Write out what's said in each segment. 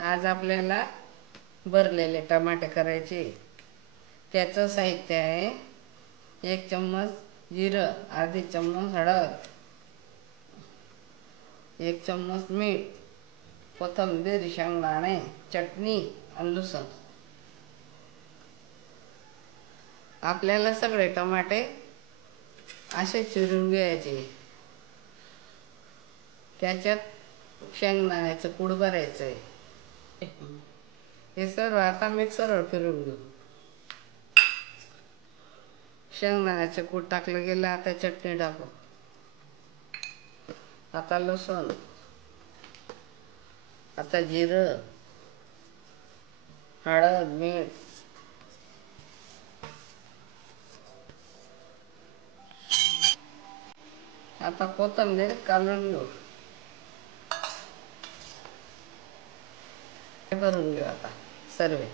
आज आपल्याला भरलेले टमाटे करायचे. त्याचं साहित्य आहे: 1 चम्मच जिरं, अर्धी चम्मच हळद, 1 चम्मच मीठ, कोथिंबीर, शेंगदाणे, चटणी आणि लसूण. आपल्याला सगळे टमाटे असे चिरून घ्यायचे. त्याच्यात शेंगदाण्याचं कूट भरायचं आहे. हे सर्व आता मिक्सरवर फिरून घेऊ. शेंगदाण्याचं कूट टाकलं गेलं. आता चटणी टाकू. आता लसूण, आता जिरं, हळद, मीठ, आता कोथिंबीर कालवून घेऊ. भरून घेऊ आता सर्व.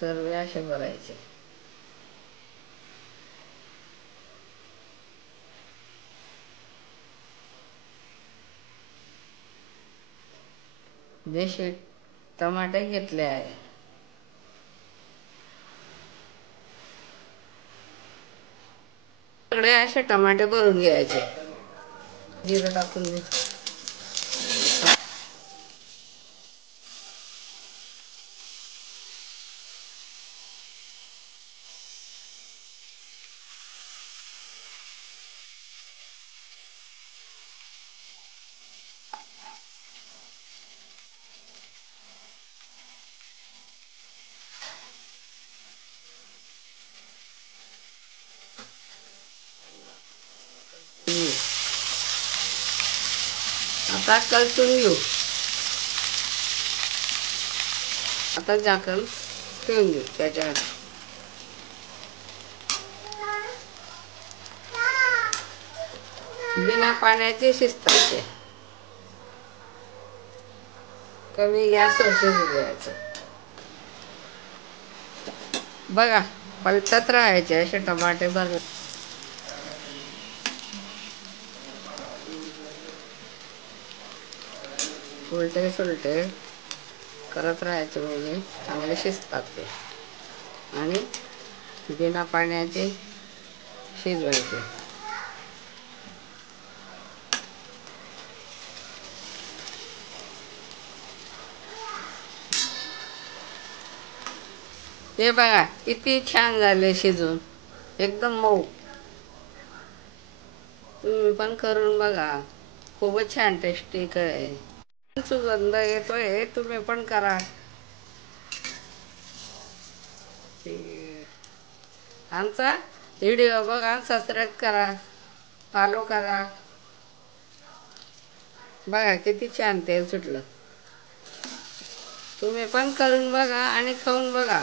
सर्व असे भरायचे. देशी टमाटे घेतले आहे. सगळे असे टमाटे भरून घ्यायचे. जिरं टाकून दे. आता कलसून घेऊ. आता झाकण ठेवून घेऊ त्याच्यावर. बिना पाण्याचे शिजताचे. कमी गॅसवर शिजू द्यायचं. बघा, पलटत राहायचे असे टमाटे भरले. उलटे सुलटे करत राहायचे म्हणजे चांगले शिजतात ते. आणि बिना पाण्याचे शिजवायचे. हे बघा किती छान झाले शिजून, एकदम मऊ. तुम्ही पण करून बघा. खूपच छान टेस्टी आहे. सुगंध येतोय, तुम्ही पण करा. आमचा व्हिडिओ बघा, सबस्क्राईब करा, फॉलो करा. बघा किती छान तेल सुटलं. तुम्ही पण करून बघा आणि खाऊन बघा.